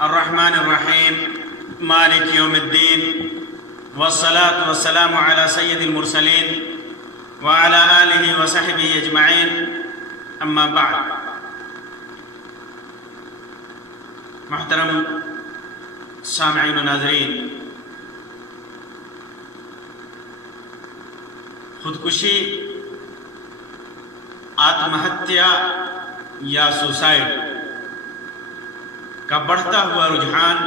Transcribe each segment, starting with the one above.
الرحمن الرحيم مالك يوم الدين والصلاة والسلام على سيد المرسلين وعلى آله وصحبه أجمعين أما بعد. محترم سامعین و ناظرین، خودکشی، آتم ہتیا یا سوسائڈ کا بڑھتا ہوا رجحان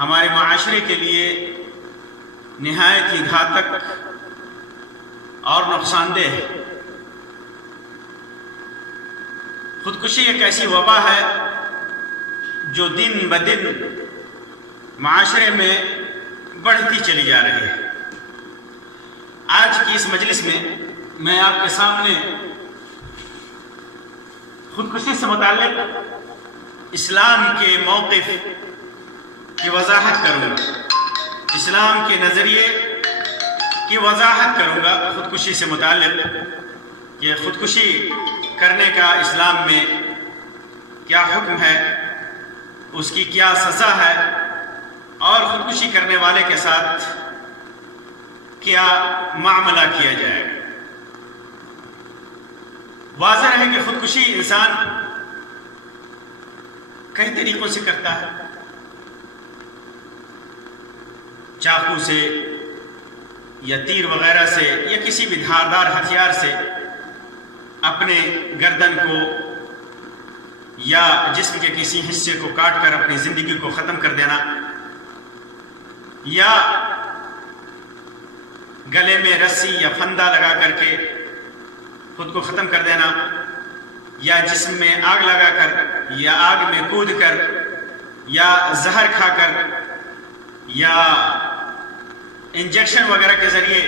ہمارے معاشرے کے لیے نہایت ہی گھاتک اور نقصان دہ ہے۔ خودکشی ایک ایسی وبا ہے جو دن بدن معاشرے میں بڑھتی چلی جا رہی ہے۔ آج کی اس مجلس میں میں آپ کے سامنے خودکشی سے متعلق اسلام کے موقف کی وضاحت کروں گا، اسلام کے نظریے کی وضاحت کروں گا خودکشی سے متعلق، کہ خودکشی کرنے کا اسلام میں کیا حکم ہے، اس کی کیا سزا ہے، اور خودکشی کرنے والے کے ساتھ کیا معاملہ کیا جائے گا۔ واضح ہے کہ خودکشی انسان کئی طریقوں سے کرتا ہے، چاقو سے یا تیر وغیرہ سے یا کسی بھی دھاردار ہتھیار سے اپنے گردن کو یا جسم کے کسی حصے کو کاٹ کر اپنی زندگی کو ختم کر دینا، یا گلے میں رسی یا پھندا لگا کر کے خود کو ختم کر دینا، یا جسم میں آگ لگا کر یا آگ میں کود کر یا زہر کھا کر یا انجیکشن وغیرہ کے ذریعے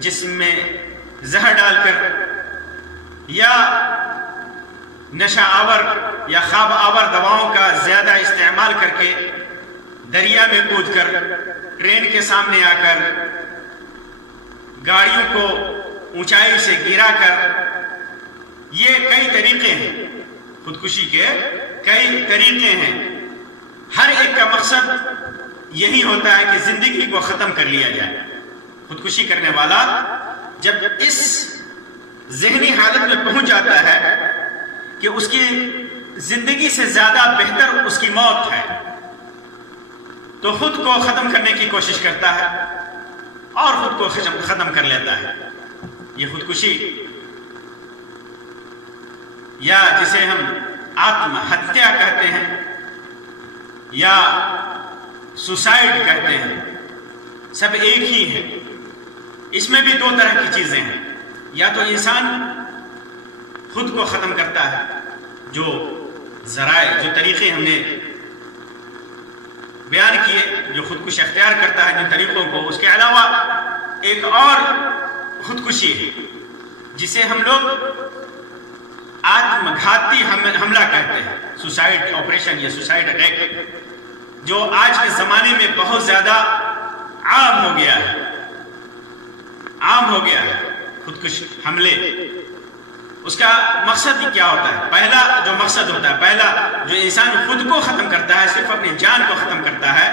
جسم میں زہر ڈال کر، یا نشہ آور یا خواب آور دواؤں کا زیادہ استعمال کر کے دریا میں کود کر، ٹرین کے سامنے آ کر، گاڑیوں کو اونچائی سے گرا کر۔ یہ کئی طریقے ہیں، خودکشی کے کئی طریقے ہیں۔ ہر ایک کا مقصد یہی ہوتا ہے کہ زندگی کو ختم کر لیا جائے۔ خودکشی کرنے والا جب اس ذہنی حالت میں پہنچ جاتا ہے کہ اس کی زندگی سے زیادہ بہتر اس کی موت ہے، تو خود کو ختم کرنے کی کوشش کرتا ہے اور خود کو ختم کر لیتا ہے۔ یہ خودکشی یا جسے ہم آتم ہتیا کہتے ہیں یا سوسائڈ کہتے ہیں، سب ایک ہی ہے۔ اس میں بھی دو طرح کی چیزیں ہیں، یا تو انسان خود کو ختم کرتا ہے، جو ذرائع جو طریقے ہم نے بیان کیے، جو خودکشی اختیار کرتا ہے جن طریقوں کو، اس کے علاوہ ایک اور خودکشی ہے جسے ہم لوگ آتم گھاتی حملہ کہتے ہیں، سوسائڈ آپریشن یا سوسائڈ اٹیک، جو آج کے زمانے میں بہت زیادہ عام ہو گیا ہے، عام ہو گیا ہے خودکش حملے۔ اس کا مقصد کیا ہوتا ہے؟ پہلا جو مقصد ہوتا ہے، پہلا جو انسان خود کو ختم کرتا ہے، صرف اپنی جان کو ختم کرتا ہے،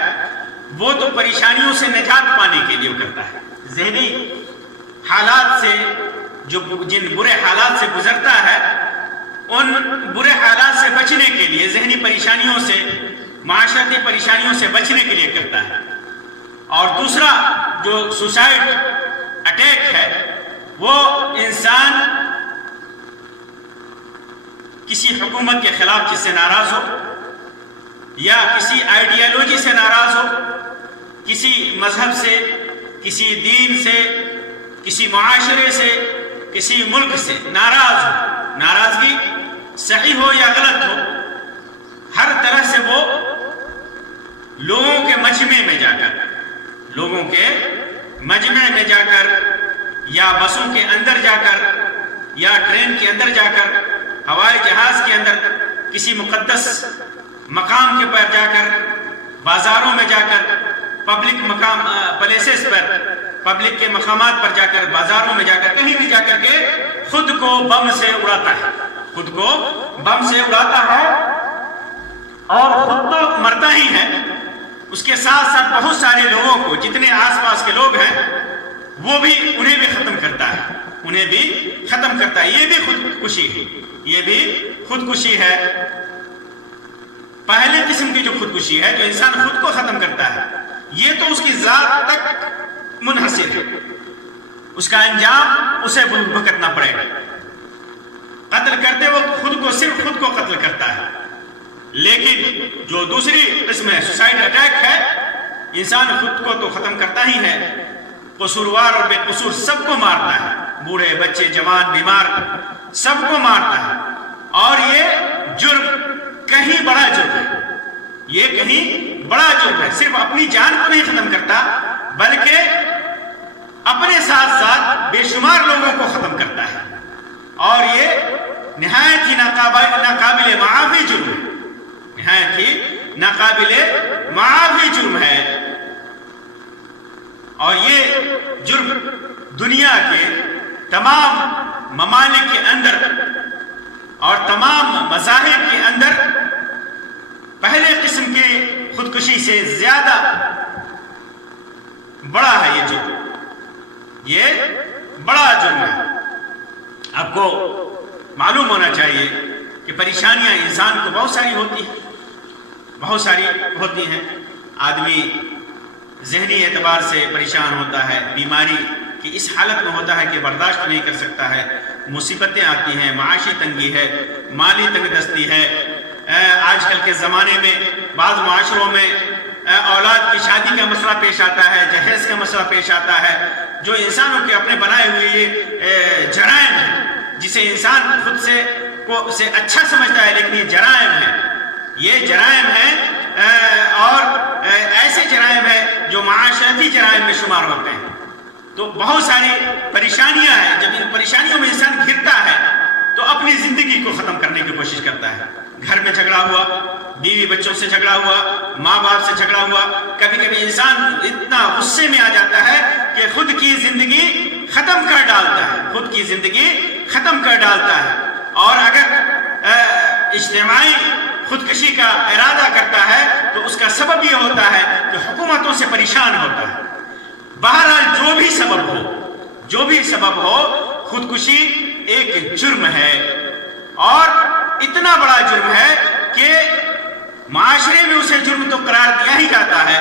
وہ تو پریشانیوں سے نجات پانے کے لیے کرتا ہے، ذہنی حالات سے، جو جن برے حالات سے گزرتا ہے، ان برے حالات سے بچنے کے لیے، ذہنی پریشانیوں سے، معاشرتی پریشانیوں سے بچنے کے لیے کرتا ہے۔ اور دوسرا جو سوسائڈ اٹیک ہے، وہ انسان کسی حکومت کے خلاف جس سے ناراض ہو، یا کسی آئیڈیالوجی سے ناراض ہو، کسی مذہب سے، کسی دین سے، کسی معاشرے سے، کسی ملک سے ناراض ہو، ناراضگی صحیح ہو یا غلط ہو، ہر طرح سے وہ لوگوں کے مجمع میں جا کر، لوگوں کے مجمع میں جا کر، یا بسوں کے اندر جا کر، یا ٹرین کے اندر جا کر، ہوائی جہاز کے اندر، کسی مقدس مقام کے پر جا کر، بازاروں میں جا کر، پبلک مقام پلیسز پر، پبلک کے مقامات پر جا کر، بازاروں میں جا کر، کہیں بھی جا کر کے خود کو بم سے اڑاتا ہے، خود کو بم سے اڑاتا ہے، اور خود تو مرتا ہی ہے، اس کے ساتھ ساتھ بہت سارے لوگوں کو، جتنے آس پاس کے لوگ ہیں انہیں بھی ختم کرتا ہے، انہیں بھی ختم کرتا ہے۔ یہ بھی خودکشی ہے، یہ بھی خودکشی ہے۔ پہلے قسم کی جو خودکشی ہے، جو انسان خود کو ختم کرتا ہے، یہ تو اس کی ذات تک منحصر ہے، اس کا انجام اسے بھگتنا پڑے گا۔ قتل کرتے وقت خود کو، صرف خود کو قتل کرتا ہے۔ لیکن جو دوسری قسم ہے، سوسائڈ اٹیک ہے، انسان خود کو تو ختم کرتا ہی ہے، قصوروار اور بے قصور سب کو مارتا ہے، بوڑھے بچے جوان بیمار سب کو مارتا ہے۔ اور یہ جرم کہیں بڑا جرم ہے، یہ کہیں بڑا جرم ہے۔ صرف اپنی جان کو نہیں ختم کرتا، بلکہ اپنے ساتھ ساتھ بے شمار لوگوں کو ختم کرتا ہے، اور یہ نہایت ہی ناقابل معافی جرم ہے، نہایت ہی ناقابل معافی جرم ہے۔ اور یہ جرم دنیا کے تمام ممالک کے اندر اور تمام مذاہب کے اندر پہلے قسم کے خودکشی سے زیادہ بڑا ہے یہ جرم، یہ بڑا جرم ہے۔ آپ کو معلوم ہونا چاہیے کہ پریشانیاں انسان کو بہت ساری ہوتی ہیں، بہت ساری ہوتی ہیں۔ آدمی ذہنی اعتبار سے پریشان ہوتا ہے، بیماری کی اس حالت میں ہوتا ہے کہ برداشت نہیں کر سکتا ہے، مصیبتیں آتی ہیں، معاشی تنگی ہے، مالی تنگ دستی ہے۔ آج کل کے زمانے میں بعض معاشروں میں اولاد کی شادی کا مسئلہ پیش آتا ہے، جہیز کا مسئلہ پیش آتا ہے، جو انسانوں کے اپنے بنائے ہوئے یہ جرائم ہیں، جسے انسان خود سے اچھا سمجھتا ہے، لیکن یہ جرائم ہے، یہ جرائم ہے، اور ایسے جرائم ہیں جو معاشرتی جرائم میں شمار ہوتے ہیں۔ تو بہت ساری پریشانیاں ہیں، جب ان پریشانیوں میں انسان گھرتا ہے تو اپنی زندگی کو ختم کرنے کی کوشش کرتا ہے۔ گھر میں جھگڑا ہوا، بیوی بچوں سے جھگڑا ہوا، ماں باپ سے جھگڑا ہوا، کبھی کبھی انسان اتنا غصے میں آ جاتا ہے کہ خود کی زندگی ختم کر ڈالتا ہے، خود کی زندگی ختم کر ڈالتا ہے۔ اور اگر اجتماعی خودکشی کا ارادہ کرتا ہے تو اس کا سبب یہ ہوتا ہے کہ حکومتوں سے پریشان ہوتا ہے۔ بہرحال جو بھی سبب ہو، خودکشی ایک جرم ہے، اور اتنا بڑا جرم ہے کہ معاشرے میں اسے جرم تو قرار دیا ہی جاتا ہے،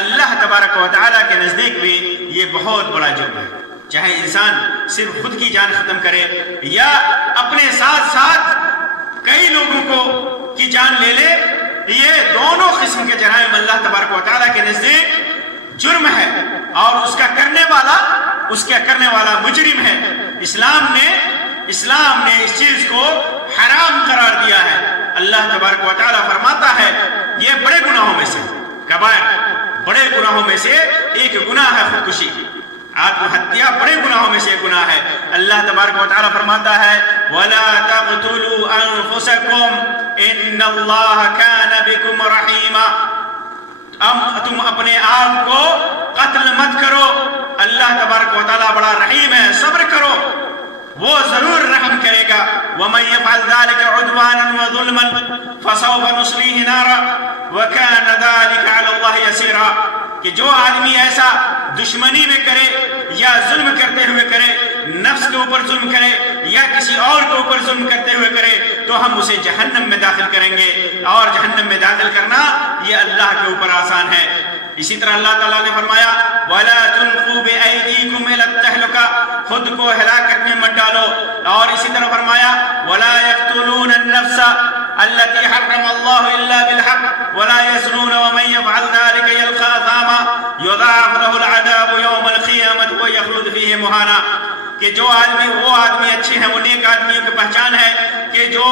اللہ تبارک و تعالیٰ کے نزدیک بھی یہ بہت بڑا جرم ہے۔ چاہے انسان صرف خود کی جان ختم کرے یا اپنے ساتھ ساتھ کئی لوگوں کو کی جان لے لے، یہ دونوں قسم کے جرائم اللہ تبارک و تعالیٰ کے نزدیک جرم ہے، اور اس کا کرنے والا مجرم ہے۔ اسلام نے اس چیز کو حرام قرار دیا ہے۔ اللہ تبارک و تعالیٰ فرماتا ہے یہ بڑے گناہوں میں سے، کبائر، بڑے گناہوں میں سے ایک گناہ ہے خودکشی، آتم ہتیا بڑے گناہوں میں سے ایک گناہ ہے۔ اللہ تبارک و تعالیٰ فرماتا ہے وَلَا تَقْتُلُوا أَنفُسَكُمْ إِنَّ اللَّهَ كَانَ بِكُمْ رَحِيمًا۔ تم اپنے آپ کو قتل مت کرو، اللہ تبارک و تعالیٰ بڑا رحیم ہے، صبر کرو، وہ ضرور رحم کرے گا۔ وَمَن يَفْعَلْ ذَلِكَ عُدْوَانًا وَظُلْمًا فَسَوْفَ نُصْلِيهِ نَارًا وَكَانَ ذَلِكَ عَلَى اللَّهِ يَسِيرًا۔ کہ جو آدمی ایسا دشمنی میں کرے یا ظلم کرتے ہوئے کرے، نفس کے اوپر ظلم کرے یا کسی اور کے اوپر ظلم کرتے ہوئے کرے، تو ہم اسے جہنم میں داخل کریں گے، اور جہنم میں داخل کرنا یہ اللہ کے اوپر آسان ہے۔ اسی طرح اللہ تعالیٰ نے فرمایا وَلَا تُلْقُوا بِأَيْدِيكُمْ إِلَى التَّهْلُكَةِ، خود کو ہلاکت میں مت ڈالو۔ اور اسی طرح فرمایا وَلَا يَقْتُلُونَ النَّفْسَ الَّتِي حَرَّمَ اللَّهُ إِلَّا بِالْحَقِّ وَلَا يَزْنُونَ وَمَن يَفْعَلْ ذَلِكَ يَلْقَ أَثَامًا يُضَاعَفْ لَهُ الْعَذَابُ يَوْمَ الْقِيَامَةِ وَيَخْلُدْ فِيهِ مُهَانًا۔ کہ جو آدمی اچھے ہیں، وہ نیک آدمیوں کی پہچان ہے کہ جو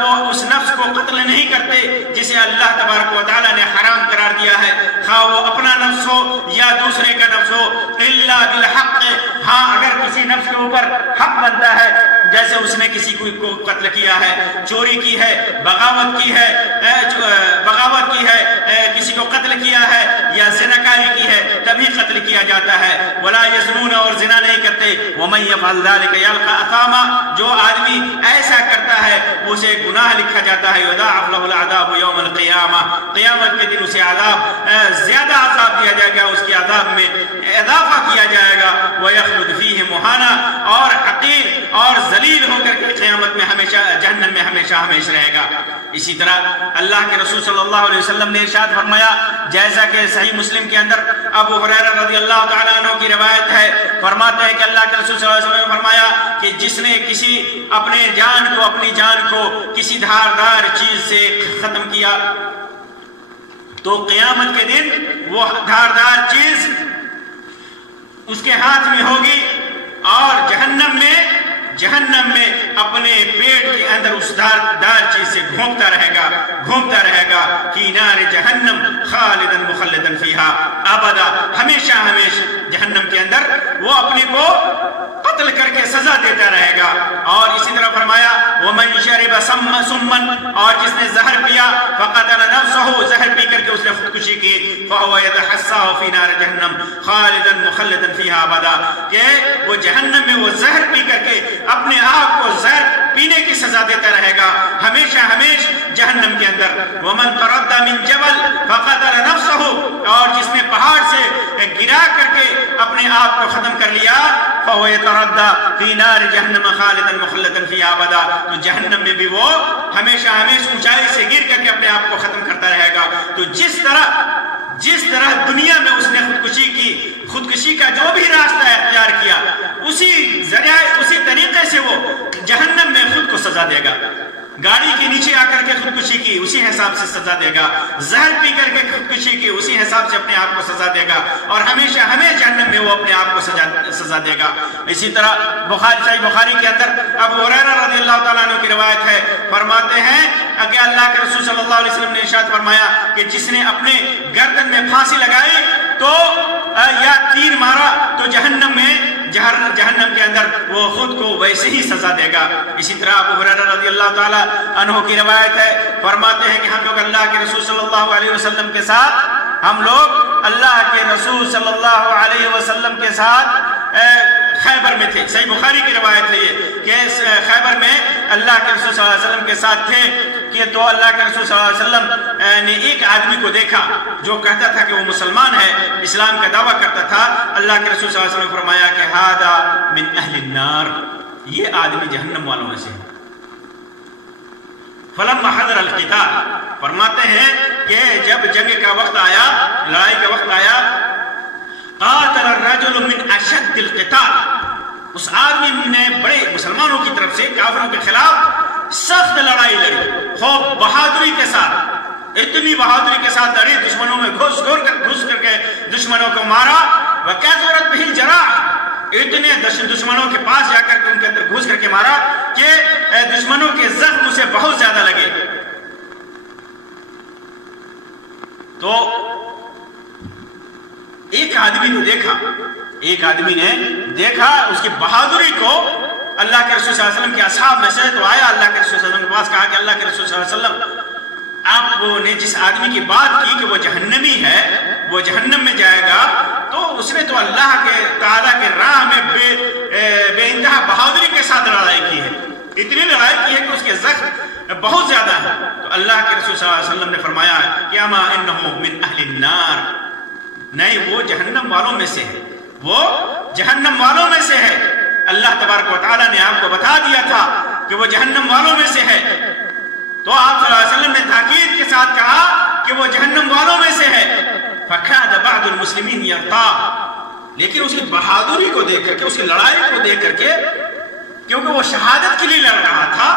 وہ اس نفس کو قتل نہیں کرتے جسے اللہ تبارک و تعالیٰ نے حرام قرار دیا ہے، خواہ وہ اپنا نفس ہو یا دوسرے کا نفس ہو، الا بالحق، ہاں اگر کسی نفس کے اوپر حق بنتا ہے، جیسے اس نے کسی کو قتل کیا ہے، چوری کی ہے، بغاوت کی ہے، کسی کو قتل کیا ہے یا زناکاری کی ہے، تبھی قتل کیا جاتا ہے۔ ولا یزنون، اور زنا نہیں کرتے۔ ومن یفعل ذلک یلقى اثاما، جو آدمی ایسا کرتا ہے اسے گناہ لکھا جاتا ہے، یضاعف له العذاب یوم القیامہ، قیامت کے دن اسے عذاب زیادہ عذاب دیا جائے گا، اس کے عذاب میں اضافہ کیا جائے گا، وَيَخْلُدْ فِيهِ مُهَانًا، اور حقیر اور ذلیل ہو کر کے قیامت میں ہمیشہ جہنم میں ہمیشہ رہے گا۔ اسی طرح اللہ کے رسول صلی اللہ علیہ وسلم نے ارشاد فرمایا، جیسا کہ صحیح مسلم کے اندر ابو ہریرہ رضی اللہ تعالیٰ عنہ کی روایت ہے، فرماتے ہیں کہ اللہ کے رسول صلی اللہ علیہ وسلم نے فرمایا کہ جس نے اپنی جان کو کسی دھاردار چیز سے ختم کیا تو قیامت کے دن وہ دھاردار چیز اس کے ہاتھ میں ہوگی اور جہنم میں اپنے پیٹ کے اندر اس دار چیز سے گھومتا رہے گا فی نار جہنم خالدا مخلدا فیہا ابدا، ہمیشہ جہنم کے اندر وہ اپنے کو قتل کر کے سزا دیتا رہے گا۔ اور اسی طرح فرمایا ومن شرب سما، اور جس نے زہر پیا فقتل نفسه، زہر پی کر کے اس نے خودکشی کی، فهو يتحسى في نار جہنم خالدا مخلدا فیہا ابدا، کہ وہ جہنم میں وہ زہر پی کر کے اپنے آپ کو زہر پینے کی سزا دیتا رہے گا ہمیشہ جہنم کے اندر۔ ومن تردى من جبل فقتل نفسه، اور جس نے پہاڑ سے گرا کر کے اپنے آپ کو ختم کر لیا، فهو يتردى في نار جہنم خالدا مخلدا فيها ابدا، تو جہنم میں بھی وہ ہمیشہ اونچائی سے گر کر کے اپنے آپ کو ختم کرتا رہے گا۔ تو جس طرح دنیا میں اس نے خودکشی کا جو بھی راستہ اختیار کیا، اسی طریقے سے وہ جہنم میں خود کو سزا دے گا۔ گاڑی کے نیچے آ کر کے خودکشی کی، اسی حساب سے سزا دے گا۔ زہر پی کر کے خودکشی کی، اسی حساب سے اپنے آپ کو سزا دے گا، اور ہمیشہ جہنم میں وہ اپنے آپ کو سزا دے گا۔ اسی طرح صحیح بخاری کے اندر ابو ہریرہ رضی اللہ تعالیٰ عنہ کی روایت ہے، فرماتے ہیں کہ اللہ کے رسول صلی اللہ علیہ وسلم نے ارشاد فرمایا کہ جس نے اپنے گردن میں پھانسی لگائی تو یا تیر مارا تو جہنم کے اندر وہ خود کو ویسے ہی سزا دے گا۔ اسی طرح ابو ہریرہ رضی اللہ تعالیٰ عنہ کی روایت ہے، فرماتے ہیں کہ ہم لوگ اللہ کے رسول صلی اللہ علیہ وسلم کے ساتھ خیبر میں تھے۔ صحیح بخاری کی روایت ہے یہ کہ خیبر میں اللہ کے رسول صلی اللہ علیہ وسلم کے ساتھ تھے کہ تو اللہ کے رسول صلی اللہ علیہ وسلم نے ایک آدمی کو دیکھا جو کہتا تھا کہ وہ مسلمان ہے، اسلام کا دعویٰ کرتا تھا۔ اللہ کے رسول صلی اللہ علیہ وسلم نے فرمایا کہ ھذا من اہل النار، یہ آدمی جہنم والوں میں سے ہے۔ فلما حضر القتال، فرماتے ہیں کہ جب جنگ کا وقت آیا، لڑائی کا وقت آیا، قاتل الرجل من اشد القتال، اس آدمی نے بڑے مسلمانوں کی طرف سے کافروں کے خلاف سخت لڑائی لڑی، خوب بہادری کے ساتھ، اتنی بہادری کے ساتھ لڑی، دشمنوں میں گھس کر کے دشمنوں کو مارا۔ وَكَثُرَتْ بِهِ الْجَرَاحِ، اتنے دشمنوں کے پاس جا کر کے ان کے اندر گھس کر کے مارا کہ دشمنوں کے زخم اسے بہت زیادہ لگے۔ تو ایک آدمی نے دیکھا اس کی بہادری کو، اللہ کے رسول صلی اللہ علیہ وسلم کے اصحاب میں سے تو آیا، اللہ کے رسول صلی اللہ علیہ وسلم کے پاس، کہا کہ اللہ کے رسول صلی اللہ علیہ وسلم، آپ نے جس آدمی کی بات کی کہ وہ جہنمی ہے، وہ جہنم میں جائے گا، تو اس نے تو اللہ کے تعالیٰ کے راہ میں بے انتہا بہادری کے ساتھ لڑائی کی ہے، اتنی لڑائی کی ہے کہ اس کے زخم بہت زیادہ ہے۔ تو اللہ کے رسول صلی اللہ علیہ وسلم نے فرمایا کہ اما انہ من اہل النار، نہیں، وہ جہنم والوں میں سے ہے، وہ جہنم والوں میں سے ہے۔ اللہ تبارک و تعالیٰ نے آپ کو بتا دیا تھا کہ وہ جہنم والوں میں سے ہے، تو آپ صلی اللہ علیہ وسلم نے تاکید کے ساتھ کہا کہ وہ جہنم والوں میں سے ہے۔ فَكَادَ بَعْضُ الْمُسْلِمِينَ يَرْتَاعُ، لیکن اس کی بہادری کو دیکھ کر کے، اس کی لڑائی کو دیکھ کر کے، کیونکہ وہ شہادت کے لیے لڑ رہا تھا،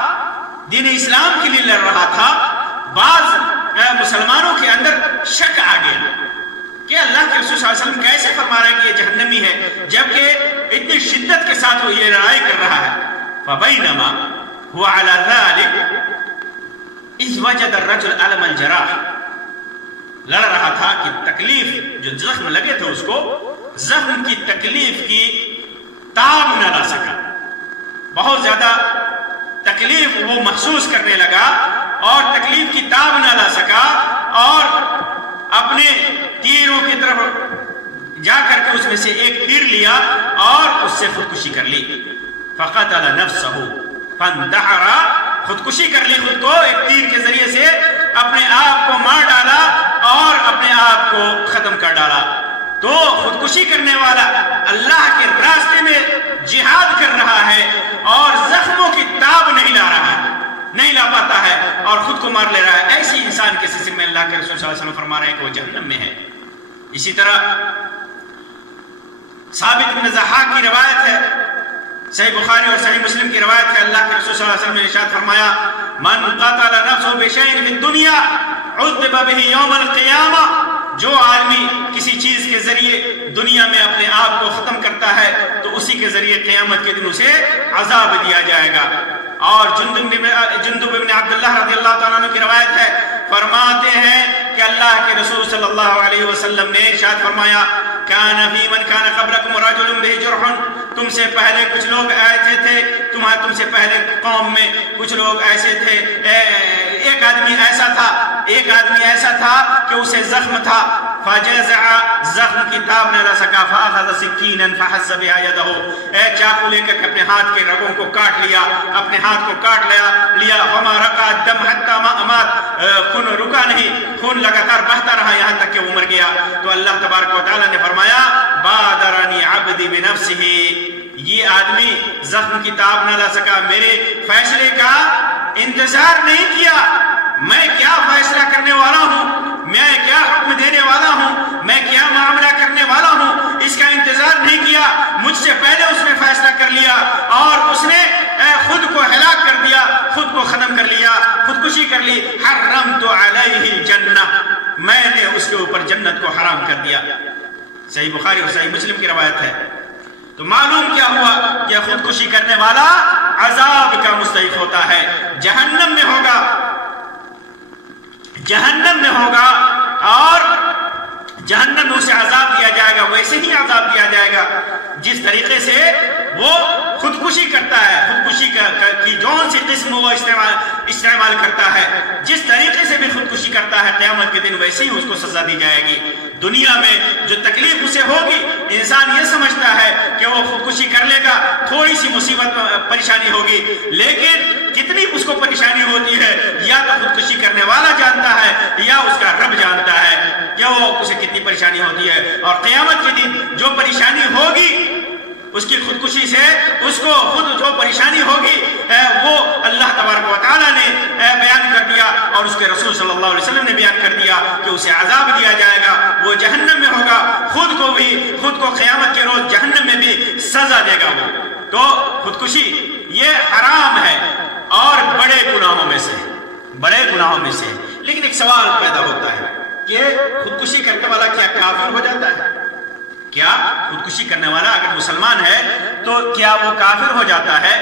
دین اسلام کے لیے لڑ رہا تھا، بعض مسلمانوں کے اندر شک آ گیا کہ اللہ کے رسول صلی اللہ علیہ وسلم کیسے فرما رہے ہیں کہ یہ جہنمی ہے، جبکہ اتنی شدت کے ساتھ وہ یہ لڑائی کر رہا ہے۔ فَبَيْنَمَا هُوَ عَلَى ذَلِكَ إِذْ وَجَدَ الرَّجُلَ أَلَمَ الْجَرَاحِ، لڑ رہا تھا کہ تکلیف جو زخم لگے تھے، اس کو زخم کی تکلیف کی تاب نہ لا سکا، بہت زیادہ تکلیف وہ محسوس کرنے لگا اور تکلیف کی تاب نہ لا سکا، اور اپنے تیروں کی طرف جا کر کے اس میں سے ایک تیر لیا اور اس سے خودکشی کر لی۔ فقتل نفسه، فانتحر، خودکشی کر لی، خود کو ایک تیر کے ذریعے سے اپنے آپ کو مار ڈالا اور اپنے آپ کو ختم کر ڈالا۔ تو خودکشی کرنے والا اللہ کے راستے میں جہاد کر رہا ہے اور زخموں کی تاب نہیں لا رہا ہے، نہیں لا پاتا ہے اور خود کو مار لے رہا ہے، ایسی انسان کے سلسلے میں اللہ کے رسول صلی اللہ علیہ وسلم فرما رہے ہیں کہ وہ جہنم میں ہے۔ اسی طرح ثابت بن ضحاک کی روایت ہے، صحیح بخاری اور صحیح مسلم کی روایت ہے، اللہ کے رسول صلی اللہ علیہ وسلم نے ارشاد فرمایا من قتل نفسه بشيء في الدنيا عذب به يوم القيامة، جو آدمی کسی چیز کے ذریعے دنیا میں اپنے آپ کو ختم کرتا ہے تو اسی کے ذریعے قیامت کے دن اسے عذاب دیا جائے گا۔ اور جندب بن عبداللہ رضی اللہ تعالیٰ عنہ کی روایت ہے، فرماتے ہیں کہ اللہ کے رسول صلی اللہ علیہ وسلم نے ارشاد فرمایا کان فی من کان قبلکم رجل بہ جرح، تم سے پہلے کچھ لوگ ایسے تھے، تم سے پہلے قوم میں کچھ لوگ ایسے تھے، ایک آدمی ایسا تھا کہ اسے زخم تھا، فجزع، زخم کی تاب نہ لا سکا، فاخذ سکینا فحس بها يده، چاقو لے کر اپنے ہاتھ کے رگوں کو کاٹ لیا، اپنے ہاتھ کو کاٹ لیا، فما رقا الدم حتى ما امات، خون رکا نہیں، خون لگاتار بہتا رہا یہاں تک کہ وہ مر گیا۔ تو اللہ تبارک و تعالیٰ نے فرمایا بادرنی عبدی بنفسہ، یہ آدمی زخم کی تاب نہ لا سکا، میرے فیصلے کا انتظار نہیں کیا، میں کیا فیصلہ کرنے والا ہوں، میں کیا حکم دینے والا ہوں، میں کیا معاملہ کرنے والا ہوں، اس کا انتظار نہیں کیا، مجھ سے پہلے اس نے فیصلہ کر لیا اور اس نے خود کو ہلاک کر دیا، خود کو ختم کر لیا، خودکشی کر لی۔ حرمت علیہ الجنہ، میں نے اس کے اوپر جنت کو حرام کر دیا۔ صحیح بخاری اور صحیح مسلم کی روایت ہے۔ تو معلوم کیا ہوا کہ خودکشی کرنے والا عذاب کا مستحق ہوتا ہے، جہنم میں ہوگا، جہنم میں ہوگا اور جہنم میں اسے عذاب دیا جائے گا، ویسے ہی عذاب دیا جائے گا جس طریقے سے وہ خودکشی کرتا ہے، خودکشی کی جون سی قسم وہ استعمال کرتا ہے، جس طریقے سے بھی خودکشی کرتا ہے قیامت کے دن ویسے ہی اس کو سزا دی جائے گی۔ دنیا میں جو تکلیف اسے ہوگی، انسان یہ سمجھتا ہے کہ وہ خودکشی کر لے گا، تھوڑی سی مصیبت پریشانی ہوگی، لیکن کتنی اس کو پریشانی ہوتی ہے یا تو خودکشی کرنے والا جانتا ہے یا اس کا رب جانتا ہے کہ وہ اسے کتنی پریشانی ہوتی ہے۔ اور قیامت کے دن جو پریشانی ہوگی اس کی خودکشی سے، اس کو خود جو پریشانی ہوگی وہ اللہ تبارک و تعالیٰ نے بیان کر دیا اور اس کے رسول صلی اللہ علیہ وسلم نے بیان کر دیا کہ اسے عذاب دیا جائے گا، وہ جہنم میں ہوگا، خود کو قیامت کے روز جہنم میں بھی سزا دے گا وہ۔ تو خودکشی یہ حرام ہے اور بڑے گناہوں میں سے۔ لیکن ایک سوال پیدا ہوتا ہے کہ خودکشی کرنے والا کیا کافر ہو جاتا ہے؟ کیا خودکشی کرنے والا اگر مسلمان ہے تو کیا وہ کافر ہو جاتا ہے،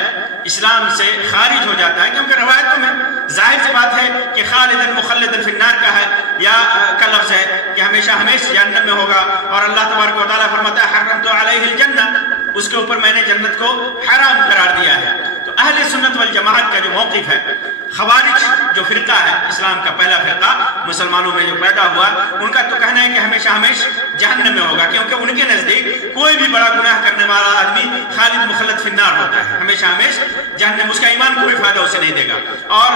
اسلام سے خارج ہو جاتا ہے؟ کیونکہ روایتوں میں ظاہر سی بات ہے کہ خالدن مخلدن فی النار کا ہے یا کا لفظ ہے کہ ہمیشہ جہنم میں ہوگا، اور اللہ تبارک و تعالیٰ فرماتا ہے حرمت علیہ الجنہ، اس کے اوپر میں نے جنت کو حرام قرار دیا ہے۔ تو اہل سنت والجماعت کا جو موقف ہے، خوارج جو فرقہ ہے، اسلام کا پہلا فرقہ مسلمانوں میں جو پیدا ہوا، ان کا تو کہنا ہے کہ ہمیشہ جہنم میں ہوگا، کیونکہ ان کے نزدیک کوئی بھی بڑا گناہ کرنے والا آدمی خالد مخلد فی النار ہوتا ہے، ہمیشہ جہنم، اس کا ایمان کوئی فائدہ اسے نہیں دے گا۔ اور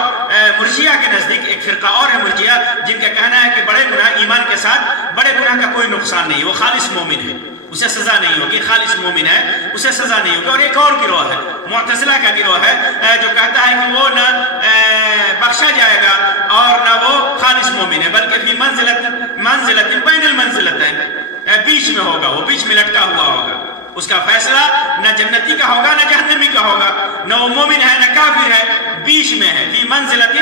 مرجیہ کے نزدیک ایک فرقہ اور ہے مرجیہ، جن کا کہنا ہے کہ بڑے گناہ ایمان کے ساتھ بڑے گناہ کا کوئی نقصان نہیں، وہ خالص مومن ہے، اسے سزا نہیں ہوگی، خالص مومن ہے اسے سزا نہیں ہوگی۔ اور ایک اور گروہ ہے، معتزلہ کا گروہ ہے، جو کہتا ہے کہ وہ نہ بخشا جائے گا اور نہ وہ خالص مومن ہے، بلکہ فی منزلت بین المنزلتین، بیچ میں ہوگا، وہ بیچ میں لٹکا ہوا ہوگا، اس کا فیصلہ نہ جنتی کا ہوگا نہ جہنمی کا ہوگا، نہ وہ مومن ہے نہ کافر ہے، بیچ میں ہے، فی منزلت